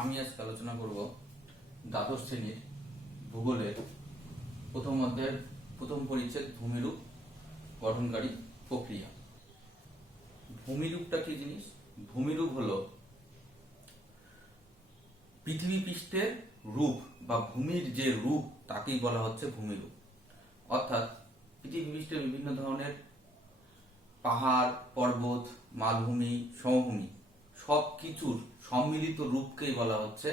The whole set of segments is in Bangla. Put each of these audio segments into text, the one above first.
আমি আজকে আলোচনা করব দ্বাদশ শ্রেণীর ভূগোলের প্রথম অধ্যায়ের প্রথম পরিচ্ছেদ ভূমিরূপ গঠনকারী প্রক্রিয়া। ভূমিরূপটা কি জিনিস? ভূমিরূপ হলো পৃথিবী পৃষ্ঠের রূপ বা ভূমির যে রূপ তাকেই বলা হচ্ছে ভূমিরূপ। অর্থাৎ পৃথিবী পৃষ্ঠে বিভিন্ন ধরনের পাহাড়, পর্বত, মালভূমি, সমভূমি সবকিছুর সম্মিলিত রূপকেই বলা হচ্ছে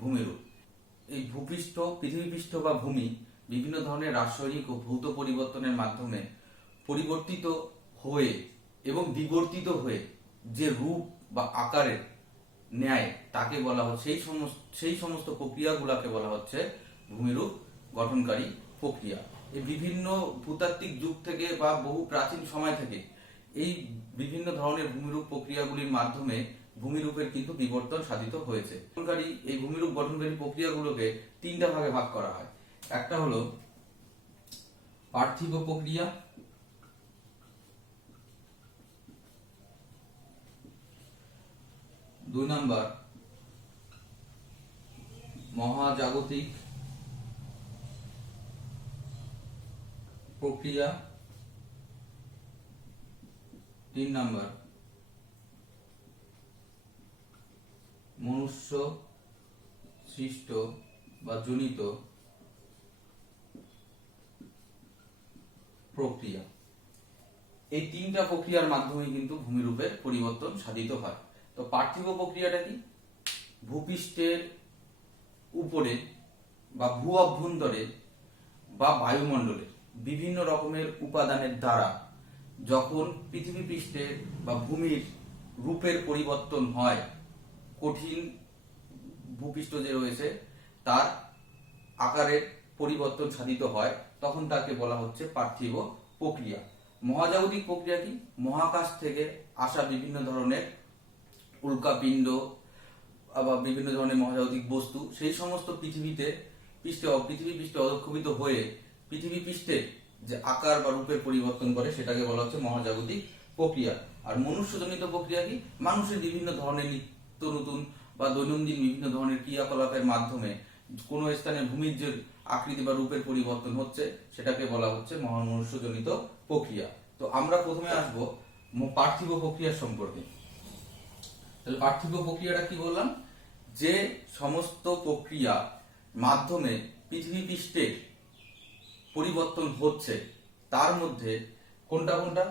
ভূমিরূপ। এই ভূপৃষ্ঠ, পৃথিবী পৃষ্ঠ বা ভূমি বিভিন্ন ধরনের রাসায়নিক ও ভৌত পরিবর্তনের মাধ্যমে পরিবর্তিত হয়ে এবং বিবর্তিত হয়ে যে রূপ বা আকারের নেয় তাকে বলা হচ্ছে, সেই সমস্ত প্রক্রিয়াগুলোকে বলা হচ্ছে ভূমিরূপ গঠনকারী প্রক্রিয়া। এই বিভিন্ন ভূতাত্ত্বিক যুগ থেকে বা বহু প্রাচীন সময় থেকে এই বিভিন্ন ধরনের ভূমিরূপ প্রক্রিয়াগুলির মাধ্যমে ভূমিরূপের কিন্তু বিবর্তন সাধিত হয়েছে। এই ভূমিরূপ গঠনকারী প্রক্রিয়াগুলোকে তিনটা ভাগে ভাগ করা হয়। একটা হলো পার্থিব প্রক্রিয়া, দুই নাম্বার মহাজাগতিক প্রক্রিয়া, তিন নাম্বার মনুষ্য সৃষ্ট বা জনিত প্রক্রিয়া। এই তিনটা প্রক্রিয়ার মাধ্যমে কিন্তু ভূমিরূপের পরিবর্তন সাধিত হয়। তো পার্থিব প্রক্রিয়াটা কি? ভূপৃষ্ঠের উপরে বা ভূ অভ্যন্তরে বা বায়ুমণ্ডলে বিভিন্ন রকমের উপাদানের দ্বারা যখন পৃথিবী পৃষ্ঠের বা ভূমির রূপের পরিবর্তন হয়, কঠিন ভূপৃষ্ঠ যে রয়েছে তার আকারের পরিবর্তন সাধিত হয়, তখন তাকে বলা হচ্ছে পার্থিব প্রক্রিয়া। মহাজাগতিক প্রক্রিয়া কি? মহাকাশ থেকে আসা বিভিন্ন ধরনের উল্কাপিণ্ড বা বিভিন্ন ধরনের মহাজাগতিক বস্তু সেই সমস্ত পৃথিবী পৃষ্ঠে অধঃক্ষেপিত হয়ে পৃথিবী পৃষ্ঠে যে আকার বা রূপের পরিবর্তন করে সেটাকে বলা হচ্ছে মহাজাগতিক প্রক্রিয়া। আর মনুষ্যজনিত প্রক্রিয়া কি? মানুষের বিভিন্ন ধরনের নিত্য নতুন বা দৈনন্দিন বিভিন্ন ধরনের ক্রিয়াকলাপের মাধ্যমে কোনো স্থানে ভূমির যে আকৃতি বা রূপের পরিবর্তন হচ্ছে সেটাকে বলা হচ্ছে মনুষ্যজনিত প্রক্রিয়া। তো আমরা প্রথমে আসবো পার্থিব প্রক্রিয়া সম্পর্কে। তাহলে পার্থিব প্রক্রিয়াটা কি বললাম? যে সমস্ত প্রক্রিয়া মাধ্যমে পৃথিবী পৃষ্ঠের পরিবর্তন হচ্ছে তার মধ্যে কোনটা কোনটা?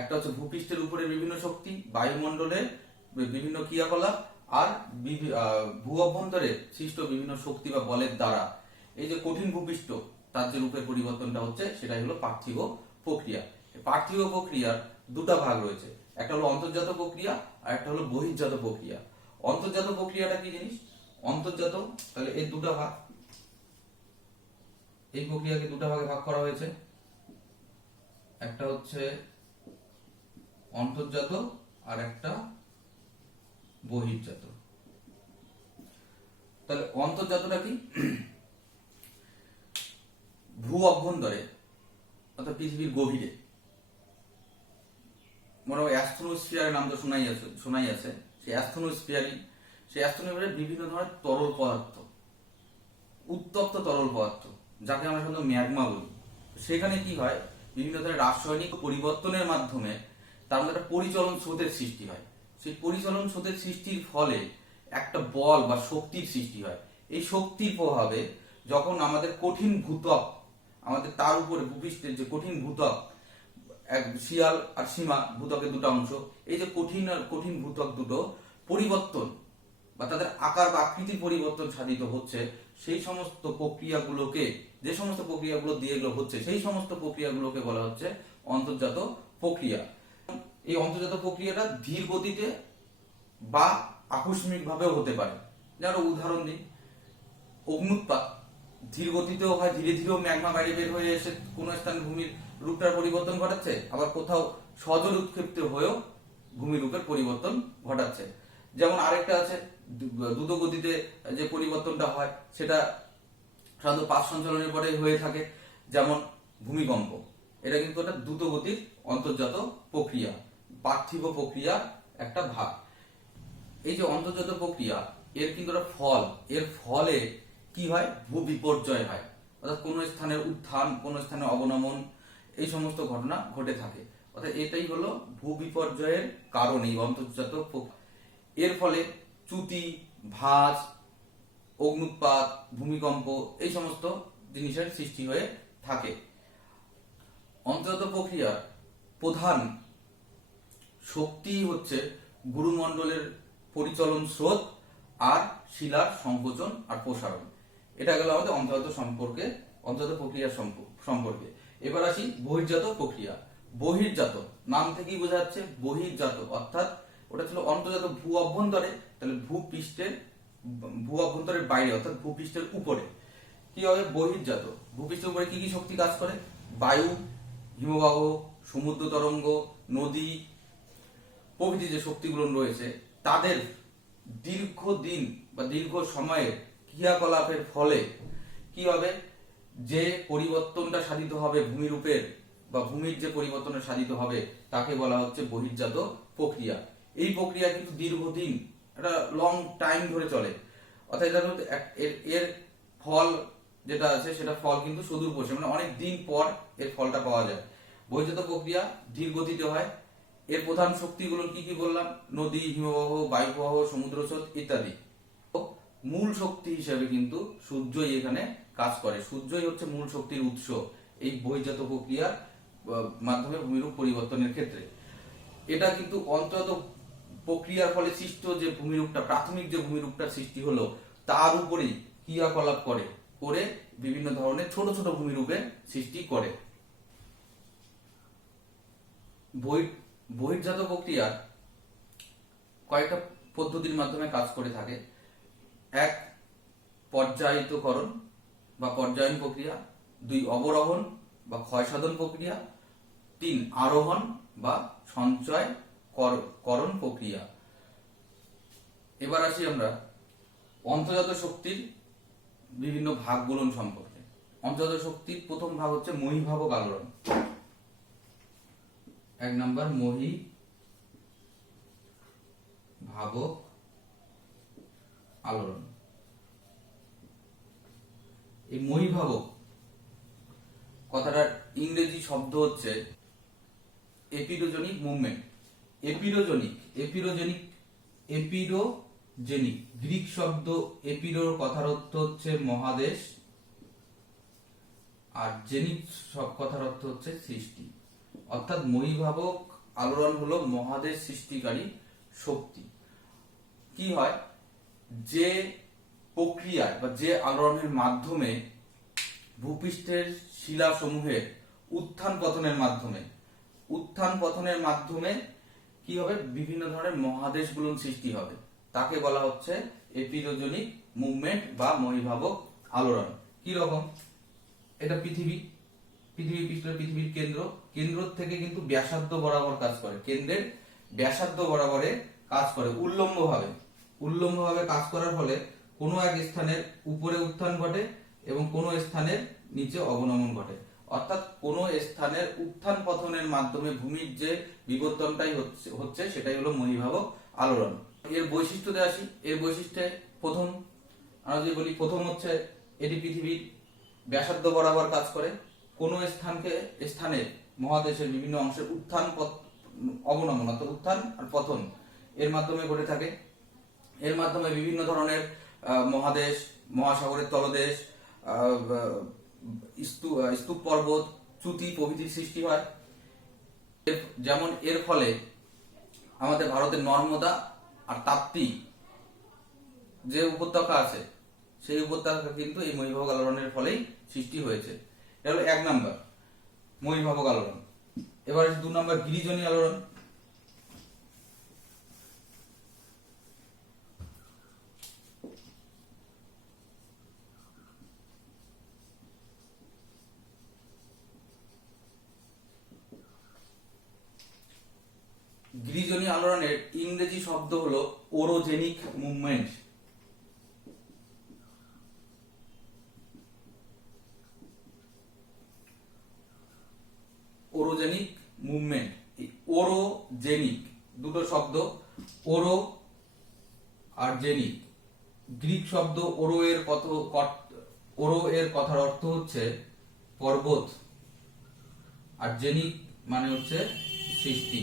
একটা হচ্ছে ভূপৃষ্ঠের উপরে বিভিন্ন শক্তি, বায়ুমণ্ডলের বিভিন্ন ক্রিয়াকলাপ, আর ভূ অভ্যন্তরে সৃষ্ট বিভিন্ন শক্তি বা বলের দ্বারা এই যে কঠিন ভূপৃষ্ঠ তার যে রূপের পরিবর্তনটা হচ্ছে সেটাই হলো পার্থিব প্রক্রিয়া। পার্থিব প্রক্রিয়ার দুটা ভাগ রয়েছে, একটা হলো অন্তর্জাত প্রক্রিয়া আর একটা হলো বহির্জাত প্রক্রিয়া। অন্তর্জাত প্রক্রিয়াটা কি জিনিস? অন্তর্জাত, তাহলে এই দুটা ভাগ, এই প্রক্রিয়াকে দুটা ভাগে ভাগ করা হয়েছে। একটা হচ্ছে অন্তর্জাত আর একটা বহির্জাত। তাহলে অন্তর্জাতটা কি? ভূ অভ্যন্তরে অর্থাৎ পৃথিবীর গভীরে, মনে হয় অ্যাস্ট্রোস্ফিয়ারের নাম তো শোনাই আছে। সেই অ্যাস্ট্রোস্ফিয়ারে বিভিন্ন ধরনের তরল পদার্থ, উত্তপ্ত তরল পদার্থ, যাকে আমরা সাধারণত ম্যাগমা বলি, সেখানে কি হয়? বিভিন্ন ধরনের রাসায়নিক পরিবর্তনের মাধ্যমে তার মধ্যে একটা পরিচলন স্রোতের সৃষ্টি হয়। সেই পরিচলন স্রোতের সৃষ্টির ফলে একটা বল বা শক্তির সৃষ্টি হয়। এই শক্তির প্রভাবে যখন আমাদের কঠিন ভূত্বক, আমাদের তার উপরে ভূপৃষ্ঠের যে কঠিন ভূত্বক, এক শিয়াল আর সীমা ভূত্বকের দুটো অংশ, এই যে কঠিন আর কঠিন ভূত্বক দুটো পরিবর্তন বা তাদের আকার বা আকৃতির পরিবর্তন সাধিত হচ্ছে, সেই সমস্ত প্রক্রিয়াগুলোকে, যে সমস্ত প্রক্রিয়াগুলো দিয়ে এগুলো হচ্ছে, সেই সমস্ত প্রক্রিয়াগুলোকে বলা হচ্ছে অন্তর্জাত প্রক্রিয়া। এই অন্তর্জাত প্রক্রিয়াটা ধীর গতিতে বা আকস্মিক ভাবেও হতে পারে। যেমন উদাহরণ দিই, অগ্নুৎপাত ধীর গতিতেও হয়, ধীরে ধীরেও ম্যাগমা বাইরে বের হয়ে এসে কোনো স্থানে ভূমির রূপটার পরিবর্তন ঘটাচ্ছে, আবার কোথাও সজল উৎক্ষিপ্ত হয়েও ভূমির রূপের পরিবর্তন ঘটাচ্ছে। যেমন আরেকটা আছে দ্রুত গতিতে যে পরিবর্তনটা হয় সেটা সাধারণত পাত সঞ্চালনের পরে হয়ে থাকে, যেমন ভূমিকম্প। এটা কিন্তু একটা দ্রুত গতির অন্তর্জাত প্রক্রিয়া, পার্থিব প্রক্রিয়া একটা ভাগ। এই যে অন্তর্জাত প্রক্রিয়া, এর কিন্তু একটা ফল, এর ফলে কি হয়, ভূ বিপর্যয় হয়, অর্থাৎ কোন স্থানের উত্থান, কোন স্থানের অবনমন, এই সমস্ত ঘটনা ঘটে থাকে। অর্থাৎ এটাই হলো ভূ বিপর্যয়ের কারণ এই অন্তর্জাত প্রক্রিয়া। এর ফলে চ্যুতি, ভাঁজ, অগ্নুৎপাত, ভূমিকম্প, এই সমস্ত জিনিসের সৃষ্টি হয়ে থাকে। অন্তর্জাত প্রক্রিয়ার প্রধান শক্তি হচ্ছে গুরুমণ্ডলের পরিচলন স্রোত আর শিলার সংকোচন আর প্রসারণ। এটা গেল আমাদের অন্তর্জাত প্রক্রিয়া সম্পর্কে। এবার আসি বহির্জাত প্রক্রিয়া। বহির্জাত নাম থেকেই বোঝা যাচ্ছে বহির্জাত, অর্থাৎ ওটা ছিল অন্তর্জাত ভূ অভ্যন্তরে, তাহলে ভূ অভ্যন্তরের বাইরে অর্থাৎ ভূপৃষ্ঠের উপরে। কি হবে বহির্জাত? ভূপৃষ্ঠের উপরে কি কি শক্তি কাজ করে? বায়ু, হিমবাহ, সমুদ্র তরঙ্গ, নদী প্রভৃতি যে শক্তিগুলো রয়েছে তাদের দীর্ঘদিন বা দীর্ঘ সময়ের ক্রিয়াকলাপের ফলে কি হবে, যে পরিবর্তনটা সাধিত হবে ভূমিরূপের বা ভূমির যে পরিবর্তনটা সাধিত হবে তাকে বলা হচ্ছে বহির্জাত প্রক্রিয়া। এই প্রক্রিয়া কিন্তু দীর্ঘদিন, একটা লং টাইম ধরে চলে, অর্থাৎ এর ফল যেটা আছে সেটা ফল কিন্তু সুদূর প্রসারী, মানে অনেক দিন পর এর ফলটা পাওয়া যায়। বহির্জাত প্রক্রিয়া ধীর গতিতে হয়। এর প্রধান শক্তিগুলো কি কি বললাম? নদী, হিমবাহ, বায়ুপ্রবাহ, সমুদ্র স্রোত ইত্যাদি। মূল শক্তি হিসেবে কিন্তু সূর্যই এখানে কাজ করে। সূর্যই হচ্ছে মূল শক্তির উৎস এই বহির্জাত প্রক্রিয়ার মাধ্যমে ভূমিরূপ পরিবর্তনের ক্ষেত্রে। এটা কিন্তু অন্তত প্রক্রিয়ার ফলে সৃষ্ট যে ভূমিরূপটা, প্রাথমিক যে ভূমিরূপটা সৃষ্টি হলো তার উপরেই ক্রিয়াকলাপ করে বিভিন্ন ধরনের ছোট ছোট ভূমিরূপের সৃষ্টি করে। বহির্জাত প্রক্রিয়ার কয়েকটা পদ্ধতির মাধ্যমে কাজ করে থাকে। এক, পর্যায়িতকরণ বা পর্যায়ন প্রক্রিয়া। দুই, অবরোহণ বা ক্ষয়সাধন প্রক্রিয়া। তিন, আরোহণ বা সঞ্চয় করণ প্রক্রিয়া। এবার আসি আমরা অন্তর্জাত শক্তির বিভিন্ন ভাগগুলো সম্পর্কে। অন্তর্জাত শক্তির প্রথম ভাগ হচ্ছে মহীভাবক আলোড়ন। এক নম্বর মহীভাবক আলোড়ন। এই মহীভাবক কথাটার ইংরেজি শব্দ হচ্ছে এপিরোজেনিক মুভমেন্ট। এপিরোজেনিক গ্রিক শব্দ এপিরোর কথার অর্থ হচ্ছে মহাদেশ, আর জেনিক সব কথার অর্থ হচ্ছে সৃষ্টি। অর্থাৎ মহীভাবক আলোড়ন হলো মহাদেশ সৃষ্টিকারী শক্তি। কি হয়, যে প্রক্রিয়ায় বা যে আলোড়নের মাধ্যমে ভূপৃষ্ঠের শিলা সমূহের উত্থান পতনের মাধ্যমে কি হবে, বিভিন্ন ধরনের মহাদেশগুলো সৃষ্টি হবে, তাকে বলা হচ্ছে এপিরোজেনিক মুভমেন্ট বা মহীভাবক আলোড়ন। কি রকম? এটা পৃথিবীর কেন্দ্র থেকে কিন্তু ব্যাসার্ধ বরাবর কাজ করে, কেন্দ্রের ব্যাসার্ধ বরাবরে কাজ করে উল্লম্বভাবে কাজ করার ফলে কোনো এক স্থানের উপরে উত্থান ঘটে এবং কোনো স্থানের নিচে অবনমন ঘটে। অর্থাৎ কোনো স্থানের উত্থান পতনের মাধ্যমে ভূমির যে বিবর্তনটাই হচ্ছে সেটাই হলো মহীভাবক আলোড়ন। এর বৈশিষ্ট্যতে আসি। এর বৈশিষ্ট্যে প্রথম হচ্ছে এটি পৃথিবীর ব্যাসার্ধ বরাবর কাজ করে। কোনো স্থানের মহাদেশের বিভিন্ন অংশের উত্থান অবনমন অর্থাৎ উত্থান আর পতন এর মাধ্যমে ঘটে থাকে। এর মাধ্যমে বিভিন্ন ধরনের মহাদেশ, মহাসাগরের তলদেশ, স্তূপ পর্বত, চ্যুতি প্রভৃতির সৃষ্টি হয়। যেমন এর ফলে আমাদের ভারতের নর্মদা আর তাপ্তি যে উপত্যকা আছে সেই উপত্যকা কিন্তু এই মহীভাবক আলোড়নের ফলেই সৃষ্টি হয়েছে। এটা হলো এক নাম্বার মহীভাবক আলোড়ন। এবার 2 নম্বর গিরিজনী আলোড়ন। গিরিজনী আলোড়নের ইংরেজি শব্দ হলো ওরোজেনিক মুভমেন্ট। ওরোজেনিক মুভমেন্ট, ওরোজেনিক দুটো শব্দ, ওরো আর জেনিক। গ্রিক শব্দ ওরো এর কথার অর্থ হচ্ছে পর্বত, আর জেনিক মানে হচ্ছে সৃষ্টি।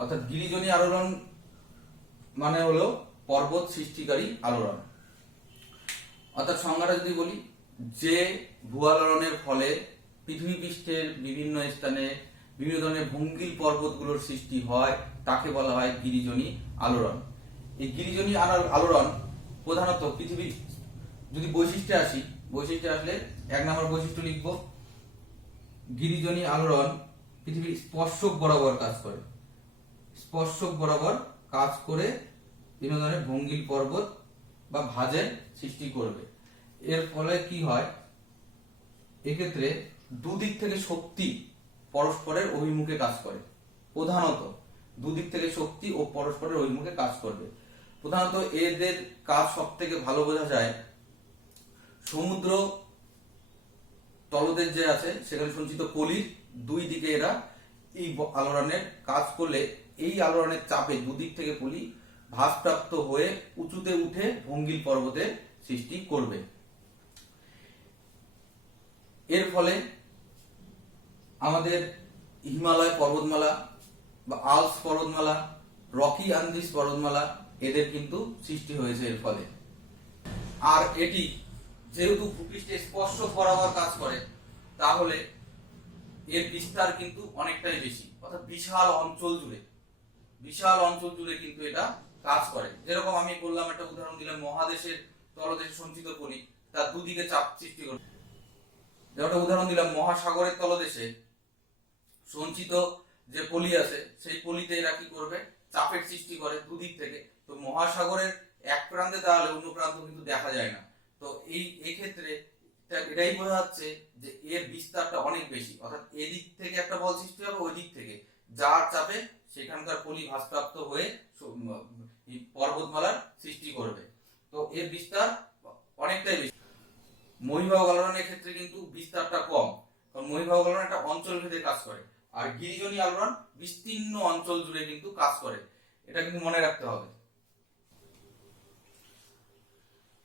অর্থাৎ গিরিজনী আলোড়ন মানে হলো পর্বত সৃষ্টিকারী আলোড়ন। অর্থাৎ সংজ্ঞাটা যদি বলি, যে ভূয়ালোড়নের ফলে পৃথিবী পৃষ্ঠের বিভিন্ন স্থানে বিভিন্ন ধরনের ভঙ্গিল পর্বতগুলোর সৃষ্টি হয় তাকে বলা হয় গিরিজনী আলোড়ন। এই গিরিজনী আলোড়ন প্রধানত পৃথিবীর, যদি বৈশিষ্ট্যে আসলে 1 নম্বর বৈশিষ্ট্য লিখব, গিরিজনী আলোড়ন পৃথিবীর স্পর্শক বরাবর কাজ করে। স্পর্শক বরাবর কাজ করে বিভিন্ন ধরনের ভঙ্গিল পর্বত বা ভাঁজের সৃষ্টি করবে। এর ফলে কি হয়, এক্ষেত্রে দুদিক থেকে শক্তি পরস্পরের অভিমুখে কাজ করে। প্রধানত দুদিক থেকে শক্তি ও পরস্পরের অভিমুখে কাজ করবে। প্রধানত এদের কাজ সব থেকে ভালো বোঝা যায় সমুদ্র তলদেশ যে আছে সেখানে সঞ্চিত পলির দুই দিকে এরা এই আলোড়নের কাজ করলে এই আলোড়নের চাপে দুদিক থেকে পলি ভাসপ্রাপ্ত হয়ে উঁচুতে উঠে ভঙ্গিল পর্বতের সৃষ্টি করবে। এর ফলে আমাদের হিমালয় পর্বতমালা বা আল্পস পর্বতমালা, রকি আন্দিজ পর্বতমালা এদের কিন্তু সৃষ্টি হয়েছে এর ফলে। আর এটি যেহেতু ভূপৃষ্ঠে স্পর্শক বরাবর কাজ করে, তাহলে এর বিস্তার কিন্তু অনেকটাই বেশি, অর্থাৎ বিশাল অঞ্চল জুড়ে কিন্তু এটা কাজ করে। যেরকম আমি বললাম, একটা উদাহরণ দিলাম, মহাদেশের তলদেশে সঞ্চিত পলি তার দুদিকে চাপ সৃষ্টি করে। যেটা উদাহরণ দিলাম, মহাসাগরের তলদেশে সঞ্চিত যে পলি আছে সেই পলিতে এরা কি করবে, চাপের সৃষ্টি করে দুদিক থেকে। তো মহাসাগরের এক প্রান্তে তাহলে অন্য প্রান্ত কিন্তু দেখা যায় না। তো এই ক্ষেত্রে এটাই বোঝা যাচ্ছে যে এর বিস্তারটা অনেক বেশি, অর্থাৎ এদিক থেকে একটা বল সৃষ্টি হবে, ওই দিক থেকে যার চাপে সেখানকার পলি ভাসপ্রাপ্ত হয়ে পর্বতমালার সৃষ্টি করবে। তো এর বিস্তার অনেকটাই বেশি। মহীবাহক আলোড়নের ক্ষেত্রে কিন্তু বিস্তারটা কম, কারণ মহীবাহক আলোড়ন একটা অঞ্চল ভেদে কাজ করে, আর গিরিজনী আলোড়ন বিস্তীর্ণ অঞ্চল জুড়ে কিন্তু কাজ করে। এটা কিন্তু মনে রাখতে হবে।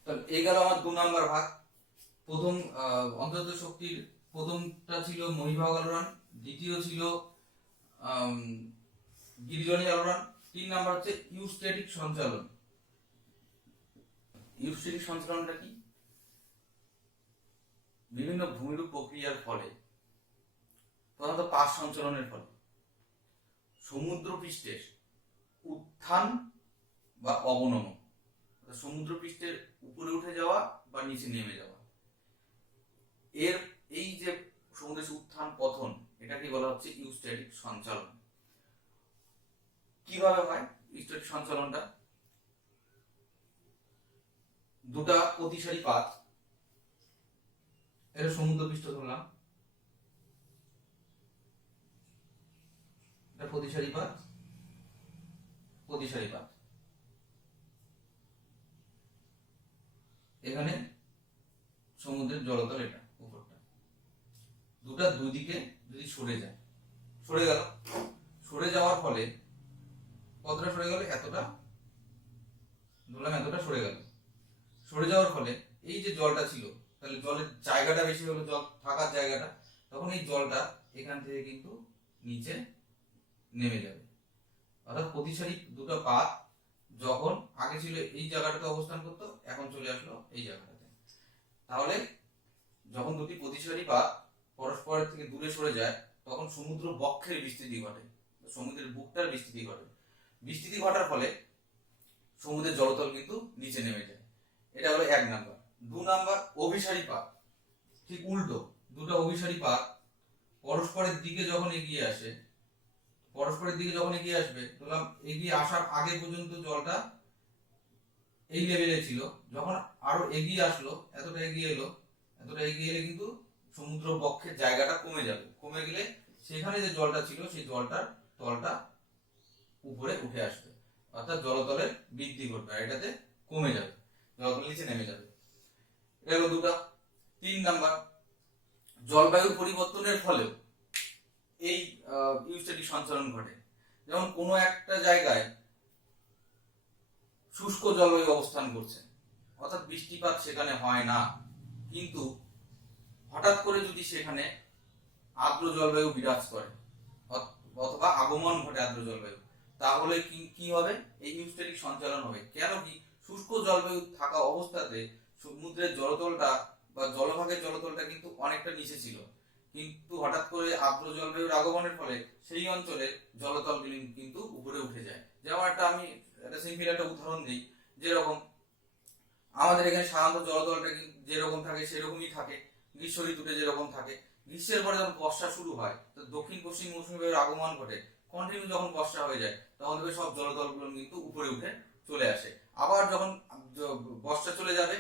তাহলে এই গেল আমার 2 নম্বর ভাগ। প্রথম অন্তর্জাতীয় শক্তির প্রথমটা ছিল মহীবাহক আলোড়ন, দ্বিতীয় ছিল গিরিজনী আলোড়ন, 3 নম্বর হচ্ছে ইউস্টেটিক সঞ্চালন। ইউস্টেটিক সঞ্চালনটা কি? বিভিন্ন ভূমিরূপ প্রক্রিয়ার ফলে, প্রধানত পাশ সঞ্চালনের ফলে সমুদ্র পৃষ্ঠের উত্থান বা অবনমন, সমুদ্র পৃষ্ঠের উপরে উঠে যাওয়া বা নিচে নেমে যাওয়া, এর এই যে সমুদ্রের উত্থান পতন, এটাকে বলা হচ্ছে ইউস্টেটিক সঞ্চালন। কিভাবে হয় ইউস্টেটিক সঞ্চালনটা? দুটা প্রতিসারী পাত, এটা সমুদ্র পৃষ্ঠ ধরলাম, এটা প্রতিসারী পাত, এখানে সমুদ্রের জলতল, এটা উপরটা, দুটা দুই দিকে যদি সরে গেল, সরে যাওয়ার ফলে কতটা সরে গেল, এতটা ধরলাম, এতটা সরে যাওয়ার ফলে এই যে জলটা ছিল, তাহলে জলের জায়গাটা বেশি হলো, জল থাকার জায়গাটা, তখন এই জলটা এখান থেকে কিন্তু নিচে নেমে যাবে। অর্থাৎ প্রতিসারী দুটো পাত যখন আগে ছিল এই জায়গাটাতে অবস্থান করতো, এখন চলে আসলো এই জায়গাটাতে। তাহলে যখন দুটি প্রতিসারী পাত পরস্পরের থেকে দূরে সরে যায়, তখন সমুদ্র বক্ষের বিস্তৃতি ঘটে, সমুদ্রের বুকটার বিস্তৃতি ঘটে। বিস্তৃতি ঘটার ফলে সমুদ্রের জলতল কিন্তু নিচে নেমে যায়। এটা হলো 1 নাম্বার। 2 নাম্বার অভিসারী পাত, ঠিক উল্টো, দুটো অভিসারী পাত পরস্পরের দিকে যখন এগিয়ে আসবে, ধরলাম এগিয়ে আসার আগে পর্যন্ত জলটা এই লেভেলে ছিল, যখন আরো এগিয়ে আসলো, এতটা এগিয়ে এলে কিন্তু সমুদ্র বক্ষের জায়গাটা কমে যাবে। কমে গেলে সেখানে যে জলটা ছিল সেই জলটার তলটা উপরে উঠে আসবে, অর্থাৎ জলতলের বৃদ্ধি ঘটবে, আর এটাতে কমে যাবে, জলতল নিচে নেমে যাবে। এটা হলো দুটা। 3 নাম্বার, জলবায়ুর পরিবর্তনের ফলেও এই ইউস্টেটিক সঞ্চালন ঘটে। যেমন কোনো একটা জায়গায় শুষ্ক জলবায়ু অবস্থান করছে, অর্থাৎ বৃষ্টিপাত সেখানে হয় না, কিন্তু হঠাৎ করে যদি সেখানে আর্দ্র জলবায়ু বিরাজ করে অথবা আগমন ঘটে আর্দ্র জলবায়ু, তাহলে কি হবে? এই ইউস্টেরিক সঞ্চালন হবে। কেন কি? শুষ্ক জলবায়ু থাকা অবস্থাতে সমুদ্রের জলতলটা বা জলভাগের জলতলটা কিন্তু অনেকটা নিচে ছিল, কিন্তু হঠাৎ করে আর্দ্র জলবায়ুর আগমনের ফলে সেই অঞ্চলে জলতলগুলি কিন্তু উপরে উঠে যায়। যেমন আমি একটা সিম্পল একটা উদাহরণ দিই, যেরকম আমাদের এখানে সাধারণত জলতলটা যেরকম থাকে সেরকমই থাকে, গ্রীষ্ম ঋতুতে যেরকম থাকে। গ্রীষ্মের পরে যখন বর্ষা শুরু হয়, তো দক্ষিণ পশ্চিম মৌসুমী বায়ুর আগমন ঘটে, কন্টিনিউ যখন বর্ষা হয়ে যায়, তখন দেখবে সব জলতলগুলো কিন্তু উপরে উঠে চলে আসে। আবার যখন বর্ষা চলে যাবে,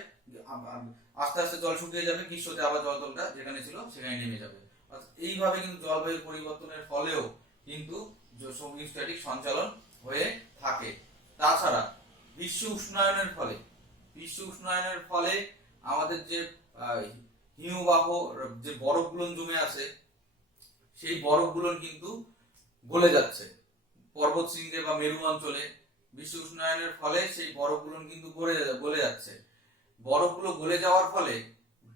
আস্তে আস্তে জল শুকিয়ে যাবে, গ্রীষ্মতে আবার জলতলটা যেখানে ছিল সেখানে নেমে যাবে। এইভাবে কিন্তু জলবায়ু পরিবর্তনের ফলেও কিন্তু ইউস্ট্যাটিক সঞ্চালন হয়ে থাকে। তাছাড়া বিশ্ব উষ্ণায়নের ফলে আমাদের যে হিমবাহ যে বরফগুলো জমে আছে, সেই বরফগুলো কিন্তু গলে যাচ্ছে পর্বত শৃঙ্গে বা মেরু অঞ্চলে। বিশ্ব উষ্ণায়নের ফলে সেই বরফগুলো কিন্তু গলে যাচ্ছে। বরফগুলো গলে যাওয়ার ফলে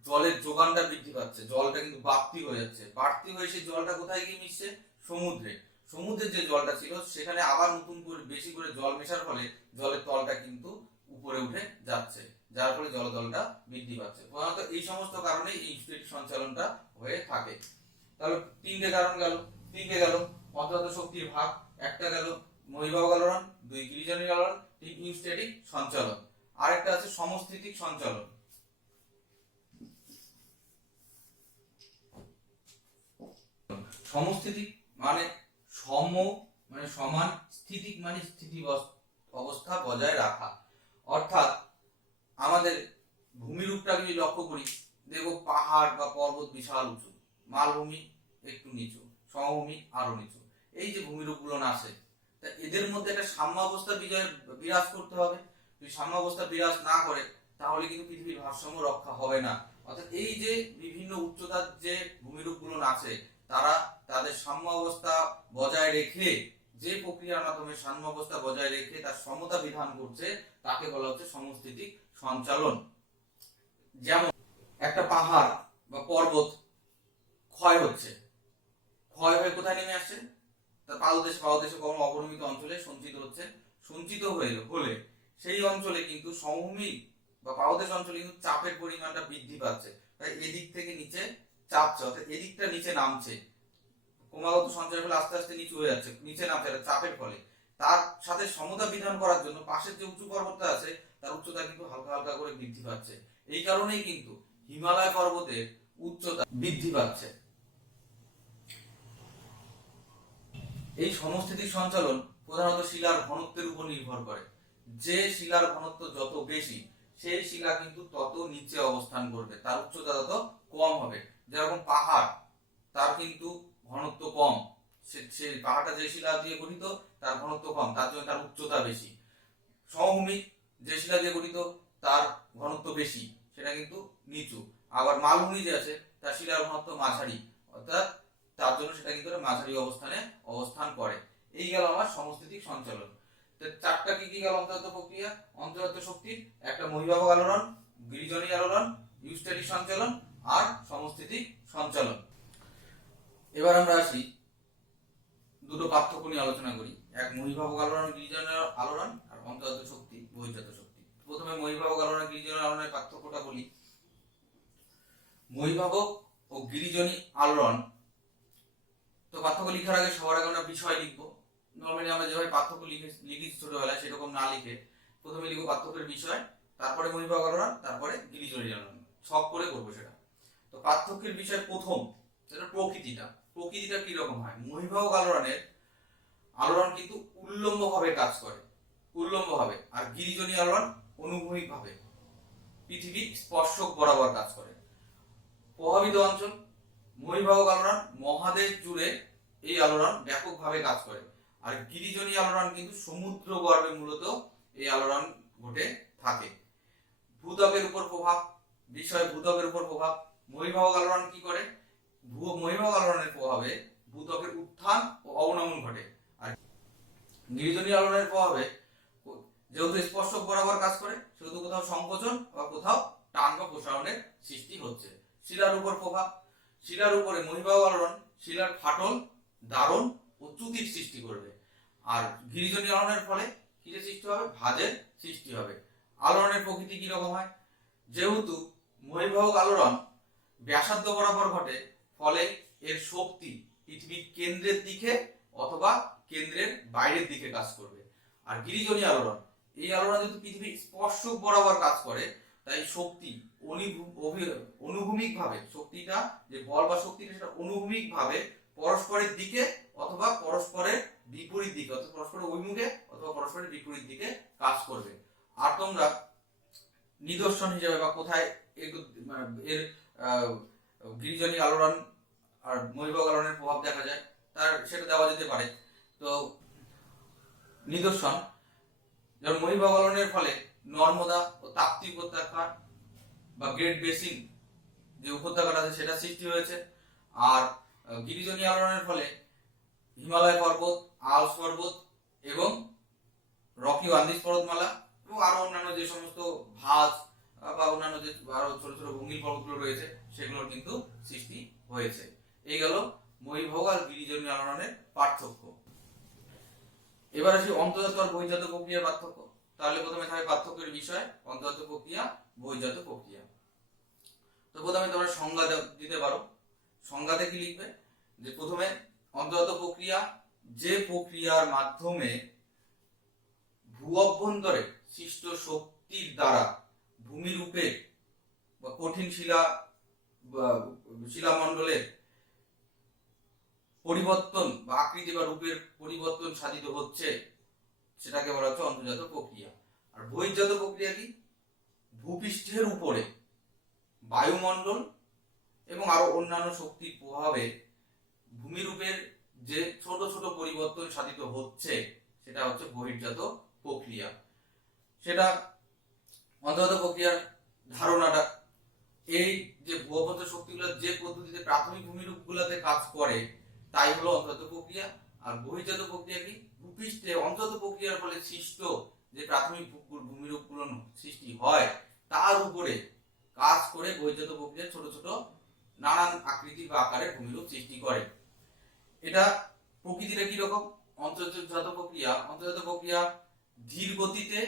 জলের যোগানটা বৃদ্ধি পাচ্ছে, জলটা কিন্তু বাড়তি হয়ে যাচ্ছে। বাড়তি হয়ে সেই জলটা কোথায় গিয়ে মিশছে? সমুদ্রে। সমুদ্রের যে জলটা ছিল সেখানে আবার নতুন করে বেশি করে জল মেশার ফলে জলের তলটা কিন্তু উপরে উঠে যাচ্ছে, যার ফলে জলতলটা বৃদ্ধি পাচ্ছে। প্রধানত এই সমস্ত কারণে এই ইউস্টেটিক সঞ্চালনটা হয়ে থাকে। তাহলে তিনটে কারণ গেল, পঞ্চতত্ত্ব শক্তির ভাগ, একটা গেল মহিবাহক আলোড়ন, দুই গিরিজনিক আলোড়ন, তিন ইউস্টেটিক সঞ্চালন। আরেকটা আছে সমস্থিতিক সঞ্চালন। সমস্থিতিক মানে সমান, স্থিতিক মানে স্থিতি অবস্থা বজায় রাখা। অর্থাৎ আমাদের ভূমিরূপটা যদি লক্ষ্য করি, দেখো পাহাড় বা পর্বত বিশাল উঁচু, মালভূমি একটু নিচু, সমভূমি আরো নিচু। এই যে ভূমিরূপগুলো আছে, তা এদের মধ্যে একটা সাম্যাবস্থা বিরাজ করতে হবে। যদি সাম্যাবস্থা বিরাজ না করে, তাহলে কিন্তু পৃথিবীর ভারসাম্য রক্ষা হবে না। অর্থাৎ এই যে বিভিন্ন উচ্চতার যে ভূমিরূপগুলো আছে, তারা তাদের সাম্যাবস্থা বজায় রেখে, যে প্রক্রিয়ার মাধ্যমে সাম্যাবস্থা বজায় রেখে তার সমতা বিধান করছে, তাকে বলা হচ্ছে সমস্থিতিক সঞ্চালন। যেমন একটা পাহাড় বা পর্বত ক্ষয় হয়ে কোথায় নেমে আসছে? তার পাদদেশে কোনো অবনমিত অঞ্চলে সঞ্চিত হচ্ছে। সঞ্চিত হলে সেই অঞ্চলে কিন্তু সমভূমি বা পাদদেশ অঞ্চলে কিন্তু চাপের পরিমাণটা বৃদ্ধি পাচ্ছে। তাই এদিক থেকে নিচে চাপছে, অর্থাৎ এদিকটা নিচে নামছে, ক্রমাগত সঞ্চয়ের ফলে আস্তে আস্তে নিচু হয়ে যাচ্ছে, নিচে নামছে চাপের ফলে। তার সাথে সমতা বিধান করার জন্য পাশের যে উঁচু পর্বতটা আছে, তার উচ্চতা কিন্তু হালকা হালকা করে বৃদ্ধি পাচ্ছে। এই কারণেই কিন্তু হিমালয় পর্বতের উচ্চতা বৃদ্ধি পাচ্ছে। এই সমস্থিতিক সঞ্চালন প্রধানত শিলার ঘনত্বের উপর নির্ভর করে। যে শিলার ঘনত্ব যত বেশি, সেই শিলা কিন্তু তত নিচে অবস্থান করবে, তার উচ্চতা তত কম হবে। যেরকম পাহাড়, তার কিন্তু ঘনত্ব কম, সে পাহাড়টা যে শিলা দিয়ে গঠিত, তার ঘনত্ব কম, তার জন্য তার উচ্চতা বেশি। সমভূমি যে শিলা দিয়ে গঠিত, তার ঘনত্ব বেশি, সেটা কিন্তু নিচু। আবার মালভূমি যে আছে, তার শিলার ঘনত্ব মাঝারি, অর্থাৎ তার জন্য সেটা কিন্তু মাঝারি অবস্থানে অবস্থান করে। এই গেল আমার সমস্থিতিক সঞ্চালন। চারটা কি গেল অন্তর্গত প্রক্রিয়া? অন্তর্গত শক্তির একটা মহিবাহক আলোড়ন, গিরিজনিক আলোড়ন, ইউস্টেটিক সঞ্চালন আর সমস্থিতিক সঞ্চালন। এবার আমরা আসি দুটো পার্থক্য নিয়ে আলোচনা করি। এক মহিবাহক আলোড়ন, গিরিজনিক আলোড়ন, আর অন্তর্গত শক্তি, বহির্জাত শক্তি। প্রথমে মহিবাহক আলোড়ন, গিরিজনিক আলোড়নের পার্থক্যটা বলি। মহিবাহক ও গিরিজনিক আলোড়ন, তো পার্থক্য লিখার আগে সবার আগে আমরা বিষয় লিখবো। নরমালি আমরা যেভাবে পার্থক্য লিখি ছোটবেলায়, সেরকম না লিখে প্রথমে লিখবো পার্থক্যের বিষয়, তারপরে মহিবাহক আলোড়ন, তারপরে গিরিজনিক আলোড়ন, ছক করে করবো সেটা। তো পার্থক্যের বিষয় প্রথম, সেটা প্রকৃতিটা কি রকম হয়। মহিবাহক আলোড়ন কিন্তু উল্লম্বভাবে কাজ করে, আর গিরিজনিক আলোড়ন অনুভূমিকভাবে পৃথিবীর স্পর্শক বরাবর কাজ করে। প্রভাবিত অঞ্চল, মহিবাহক আলোড়ন মহাদেশ জুড়ে এই আলোড়ন ব্যাপকভাবে কাজ করে, আর গিরিজনিক আলোড়ন কিন্তু সমুদ্র গর্ভে মূলত এই আলোড়ন ঘটে থাকে। ভূত্বকের উপর প্রভাব, ভূত্বকের উপর প্রভাব। মহিবাহক আলোড়ন কি করে? মহিবাহক আলোড়নের প্রভাবে ভূত্বকের উত্থান ও অবনমন ঘটে, আর গিরিজনিক আলোড়নের প্রভাবে যেহেতু স্পর্শক বরাবর কাজ করে সেহেতু কোথাও সংকোচন বা কোথাও টান বা প্রসারণের সৃষ্টি হচ্ছে। শিলার উপর প্রভাব, শিলার উপরে মহিবাহু আলোড়ন শিলার ফাটল, দারণ ও চ্যুতির সৃষ্টি করবে। আর গিরিজনী আলোড়নের ফলে কিসের সৃষ্টি হবে? ভাঁজের সৃষ্টি হবে। আলোড়নের প্রকৃতি কি রকম হয়? যেহেতু মহিবাহু আলোড়ন ব্যাসার্ধ বরাবর ঘটে, ফলে এর শক্তি পৃথিবীর কেন্দ্রের দিকে অথবা কেন্দ্রের বাইরের দিকে কাজ করবে। আর গিরিজনী আলোড়ন, এই আলোড়ন যেহেতু পৃথিবীর স্পর্শক বরাবর কাজ করে, তাই শক্তি অনুভূমিক ভাবে, শক্তিটা যে বল বা শক্তিটা সেটা অনুভূমিক ভাবে পরস্পরের দিকে অথবা পরস্পরের বিপরীত দিকে, অথবা পরস্পরের অভিমুখে অথবা পরস্পরের বিপরীত দিকে কাজ করবে। আর তোমরা নিদর্শন হিসেবে বা কোথায় এর গিরিজনী আলোড়ন আর মহিবাহু আলোড়নের প্রভাব দেখা যায় তার সেটা দেওয়া যেতে পারে। তো নিদর্শন, যেমন মহিবাহু আলোড়নের ফলে নর্মদা ও তাপ্তি উপত্যকা বা গ্রেট বেসিন যে উপত্যকাটা আছে সেটা সৃষ্টি হয়েছে। আর গিরিজনী আলোড়নের ফলে হিমালয় পর্বত, আল্পস পর্বত এবং রকি ও আন্দিজ পর্বতমালা এবং আরো অন্যান্য যে সমস্ত ভাঁজ বা অন্যান্য যে আরো ছোট ছোট ভঙ্গিল পর্বতগুলো রয়েছে সেগুলোর কিন্তু সৃষ্টি হয়েছে। এই গেল মহিবাহু আর গিরিজনী আলোড়নের পার্থক্য। এবার আসি অন্তর্জাত আর বহির্জাত প্রক্রিয়ার পার্থক্য। তাহলে প্রথমে থাকে পার্থক্যের বিষয় অন্তর্জাত প্রক্রিয়া, বহির্জাত প্রক্রিয়া। তো প্রথমে তোমরা সংজ্ঞা দিতে পারো। সংজ্ঞাতে কি লিখবে? যে প্রথমে অন্তর্জাত প্রক্রিয়া যে প্রক্রিয়ার মাধ্যমে ভূ অভ্যন্তরে সৃষ্ট শক্তির দ্বারা ভূমিরূপে বা কঠিন শিলামণ্ডলের পরিবর্তন বা আকৃতি বা রূপের পরিবর্তন সাধিত হচ্ছে, সেটাকে বলা হচ্ছে অন্তর্জাত প্রক্রিয়া। আর বহির্জাত প্রক্রিয়া কি? ভূপৃষ্ঠের উপরে বায়ুমণ্ডল এবং আরো অন্যান্য শক্তির প্রভাবে ভূমিরূপের যে ছোট ছোট পরিবর্তন সাধিত হচ্ছে সেটা হচ্ছে বহির্জাত প্রক্রিয়া। সেটা অন্তর্জাত প্রক্রিয়ার ধারণাটা এই যে ভূ অভ্যন্তর শক্তিগুলো যে পদ্ধতিতে প্রাথমিক ভূমিরূপ গুলাতে কাজ করে তাই হলো অন্তর্জাত প্রক্রিয়া। আর বহির্জাত প্রক্রিয়া কি? ভূপৃষ্ঠে অন্তর্জাত প্রক্রিয়ার ফলে সৃষ্ট যে প্রাথমিক ভূমিরূপ গুলো সৃষ্টি হয় তার উপরে কাজ করে বহির্জাত প্রক্রিয়া ছোট ছোট নানান আকৃতি বা আকারের ভূমিরূপ সৃষ্টি করে। এটা প্রকৃতিটা কি রকম? অন্তর্জাত প্রক্রিয়া ধীর গতিতে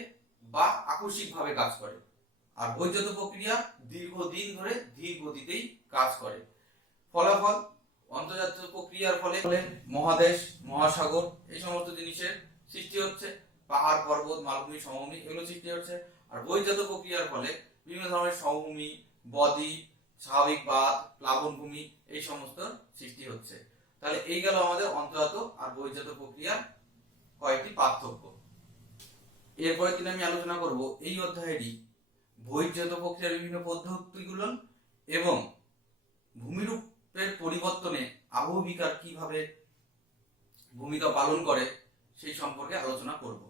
বা আকস্মিক ভাবে কাজ করে। আর বহির্জাত প্রক্রিয়া দীর্ঘদিন ধরে ধীর গতিতেই কাজ করে। ফলাফল, অন্তর্জাত প্রক্রিয়ার ফলে মহাদেশ, মহাসাগর এই সমস্ত জিনিসের সৃষ্টি হচ্ছে, পাহাড়, পর্বত, মালভূমি, সমভূমি এগুলো সৃষ্টি হচ্ছে। আর বহির্জাত প্রক্রিয়ার ফলে বিভিন্ন ধরনের সমভূমি, বদ্বীপ, স্বাভাবিক বাঁধ, প্লাবনভূমি এই সমস্ত সৃষ্টি হচ্ছে। তাহলে এই গেল আমাদের অন্তর্জাত আর বহির্জাত প্রক্রিয়ার কয়েকটি পার্থক্য। এরপরে কিন্তু আমি আলোচনা করব এই অধ্যায়েরই বহির্জাত প্রক্রিয়ার বিভিন্ন পদ্ধতিগুলো এবং ভূমিরূপের পরিবর্তনে আবহবিকার কিভাবে ভূমিকা পালন করে সেই সম্পর্কে আলোচনা করব।